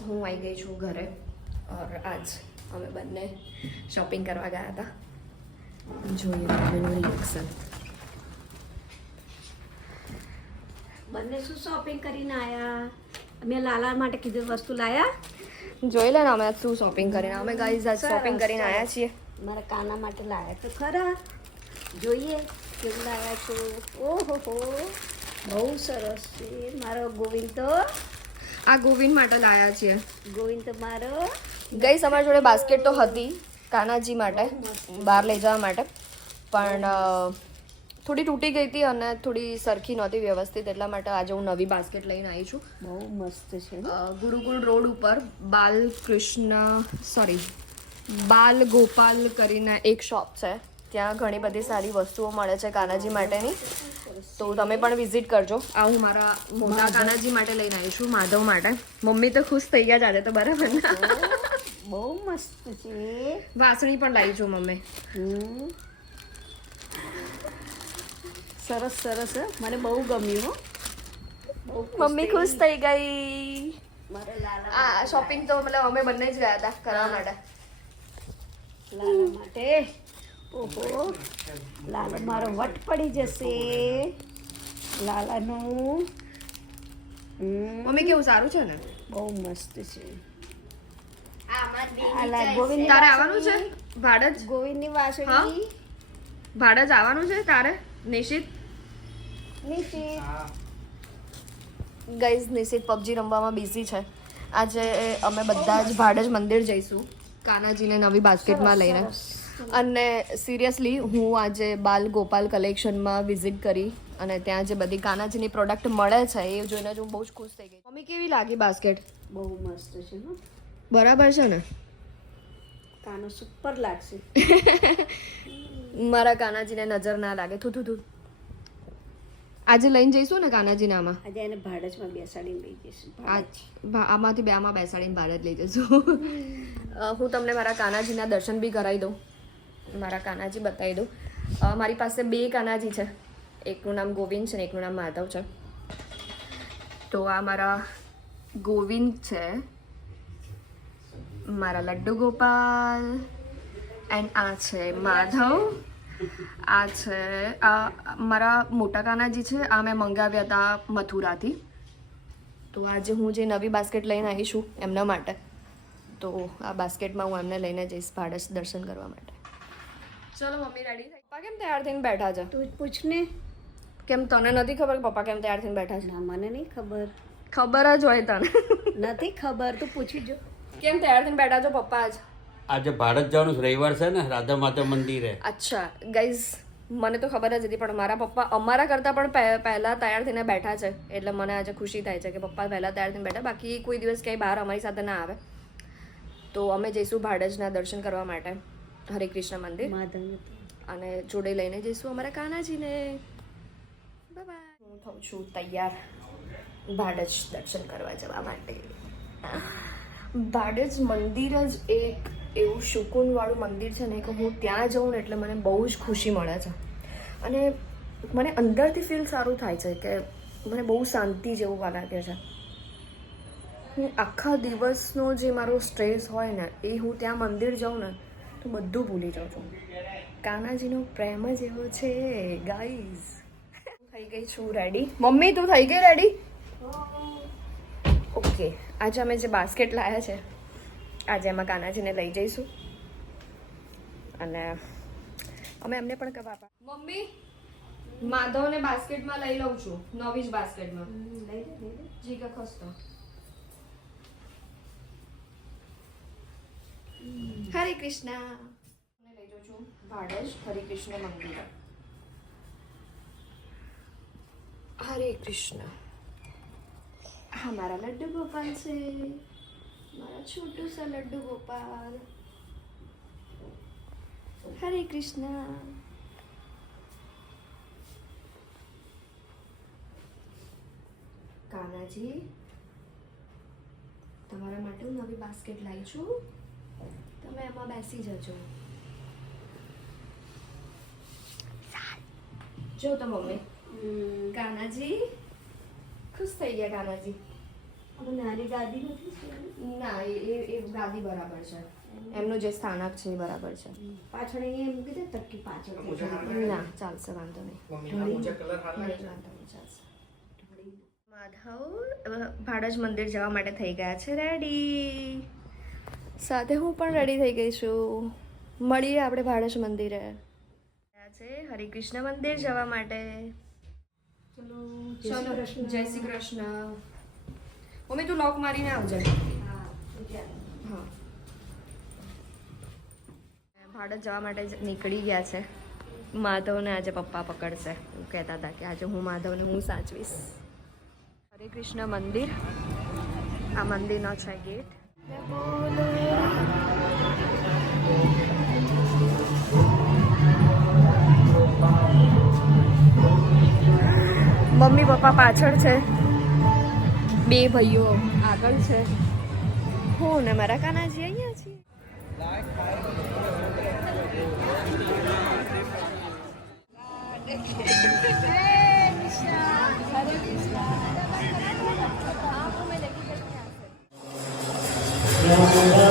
હું આવી ગઈ છું ઘરે और आज અમે બંને શોપિંગ કરવા ગયા હતા. જોઈએ મમ્મીનું રિએક્શન. બંને શું શોપિંગ કરીને આયા? અમે લાલા માટે કીધું વસ્તુ લાયા. જોઈ લે ને અમે આજ શું શોપિંગ કરીને અમે ગાઈઝ આજ શોપિંગ કરીને આવ્યા છીએ. મારા કાના માટે લાયા તો ખરા. જોઈએ કેવું લાયા છો. ઓહો હો, બહુ સરસ છે. મારો ગોવિંદ તો આ ગોવિંદ માટે લાયા છીએ. ગોવિંદ તો મારો ગાઈઝ અમારી જોડે બાસ્કેટ તો હતી કાનાજી માટે બહાર લઈ જવા માટે, પણ થોડી તૂટી ગઈ હતી અને થોડી સરખી નહોતી વ્યવસ્થિત, એટલા માટે આજે હું નવી બાસ્કેટ લઈને આવી છું. બહુ મસ્ત છે. ગુરુકુળ રોડ ઉપર બાલ ગોપાલ કરીને એક શોપ છે, ત્યાં ઘણી બધી સારી વસ્તુઓ મળે છે કાનાજી માટેની, તો તમે પણ વિઝિટ કરજો. આ હું મારા મોટા કાનાજી માટે લઈને આવી છું, માધવ માટે. મમ્મી તો ખુશ થઈ ગયા આજે તો, બરાબર ને? બહુ મસ્ત છે. વાસણી પણ લાવી છું મમ્મી. સરસ સરસ, મને બહુ ગમ્યું હો. મમ્મી ખુશ થઈ ગઈ. મારા લાલા આ શોપિંગ તો મતલબ અમે બંને જ ગયા હતા કરવા માટે. લાલા માટે ઓહો, લાલા મારો વટ પડી જશે લાલાનું. મમ્મી કેવું સારું છે ને? બહુ મસ્ત છે. તારે આવવાનું છે ભાડજ? ગોવિંદની વાસળી ભાડજ આવવાનું છે તારે? નિશિત ગાઈઝ, નિશિત પબજી રમવામાં બિઝી છે. આજે અમે બધા જ ભાડજ મંદિર જઈશું કાનાજીને નવી બાસ્કેટમાં લઈને. અને સિરિયસલી હું આજે બાલ ગોપાલ કલેક્શનમાં વિઝિટ કરી અને ત્યાં જે બધી કાનાજીની પ્રોડક્ટ મળે છે એ જોઈને હું બહુ જ ખુશ થઈ ગઈ. મમ્મી કેવી લાગી બાસ્કેટ? બહુ મસ્ત છે હો. બરાબર છે ને? કાનો સુપર લાગશે. મારા કાનાજીને નજર ના લાગે. થુ આજે લઈને જઈશું ને કાનાજીને આમાં? આજે એને ભાડજમાં બેસાડીને લઈ જઈશું. આમાંથી બેમાં બેસાડીને ભારત લઈ જઈશું. હું તમને મારા કાનાજીના દર્શન બી કરાવી દઉં, મારા કાનાજી બતાવી દઉં. મારી પાસે બે કાનાજી છે, એકનું નામ ગોવિંદ છે ને એકનું નામ માધવ છે. તો આ મારા ગોવિંદ છે, મારા લડ્ડુ ગોપાલ, એન્ડ આ છે માધવ. આ છે મારા મોટા કાનાજી છે. આ મેં મંગાવ્યા હતા મથુરાથી. તો આજે હું જે નવી બાસ્કેટ લઈને આવી છું એમના માટે, તો આ બાસ્કેટમાં હું એમને લઈને જઈશ ભાડજ દર્શન કરવા માટે. ચલો મમ્મી રેડી થઈ. પપ્પા કેમ તૈયાર થઈને બેઠા છે? તું જ પૂછ ને. કેમ તને નથી ખબર કે પપ્પા કેમ તૈયાર થઈને બેઠા છે? ના, મને નહીં ખબર. ખબર જ હોય તને. નથી ખબર, તું પૂછી જો. કેમ તૈયાર થઈને બેઠા છો પપ્પા આજ? આજે ભારત જવાનું છે, રવિવાર છે ને, રાધા માતા મંદિરે. અચ્છા ગાઈઝ, મને તો ખબર જ હતી, પણ મારા પપ્પા અમારા કરતાં પણ પહેલાં તૈયાર થઈને બેઠા છે, એટલે મને આજે ખુશી થાય છે કે પપ્પા પહેલાં તૈયાર થઈને બેઠા. બાકી કોઈ દિવસ ક્યાંય બહાર અમારી સાથે ના આવે. તો અમે જઈશું ભાડજના દર્શન કરવા માટે હરે કૃષ્ણ મંદિર, અને જોડે લઈને જઈશું અમારા કાનાજીને. બાય. હું થઉં છું તૈયાર ભાડજ દર્શન કરવા જવા માટે. ભાડજ મંદિર જ એક એવું સુકૂનવાળું મંદિર છે ને કે હું ત્યાં જાઉં ને એટલે મને બહુ જ ખુશી મળે છે, અને મને અંદરથી ફીલ સારું થાય છે કે મને બહુ શાંતિ જેવું લાગે છે. હું આખા દિવસનો જે મારો સ્ટ્રેસ હોય ને એ હું ત્યાં મંદિર જાઉં ને તો બધું ભૂલી જાઉં છું. કાનાજીનો પ્રેમ જ એવો છે ગાઈઝ. થઈ ગઈ છું રેડી. મમ્મી તું થઈ ગઈ રેડી? ઓકે, આજે અમે જે બાસ્કેટ લાવ્યા છે આજે એમાં કાનાજીને લઈ જઈશું, અને અમે એમને પણ કહેવા. મમ્મી, માધવને બાસ્કેટમાં લઈ લઉં છું, નવી જ બાસ્કેટમાં. લઈ લે. જી કે ખસ્તો. હરે કૃષ્ણ. લઈ જાઉં છું ભાડજ હરે કૃષ્ણ મંદિર. હરે કૃષ્ણ. હા, મારા લડ્ડુ ગોપાલ છે, મારા છોટું સા લડ્ડુ ગોપાલ. હરે કૃષ્ણ. કાનાજી, તમારા માટે હું નવી બાસ્કેટ લાવી છું, તમે એમાં બેસી જજો. જો તો મમ્મી, કાનાજી ખુશ થઈ ગયા. કાનાજી હવે નાની ગાદી નથી છે? ના એ ગાદી બરાબર છે, એમનું જે સ્થાનક છે એ બરાબર છે. પાછળ અહીંયા મૂકી દે તક્કી પાછળ. ના ચાલશે, વાંધો નહીં. નહીં, વાંધો નહીં, ચાલશે. માધવ ભાડજ મંદિર જવા માટે થઈ ગયા છે રેડી. સાથે હું પણ રેડી થઈ ગઈ છું. મળીએ આપણે ભાડજ મંદિરે. ગયા છે હરિકૃષ્ણ મંદિર જવા માટે. ચલો ચલો, જય શ્રી કૃષ્ણ. મમ્મી તું લોક મારીને આવજે. હા ચાલો. હા, ભાડજ જવા માટે નીકળી ગયા છે. માધવને આજે પપ્પા પકડશે. એવું કહેતા હતા કે આજે હું માધવને હું સાચવીશ. હરે કૃષ્ણ મંદિર, આ મંદિરનો છે ગેટ. મમ્મી પપ્પા પાછળ છે, બે ભાઈઓ આગળ છે, હું ને મારા કાનાજી અહીંયા છીએ. Yeah.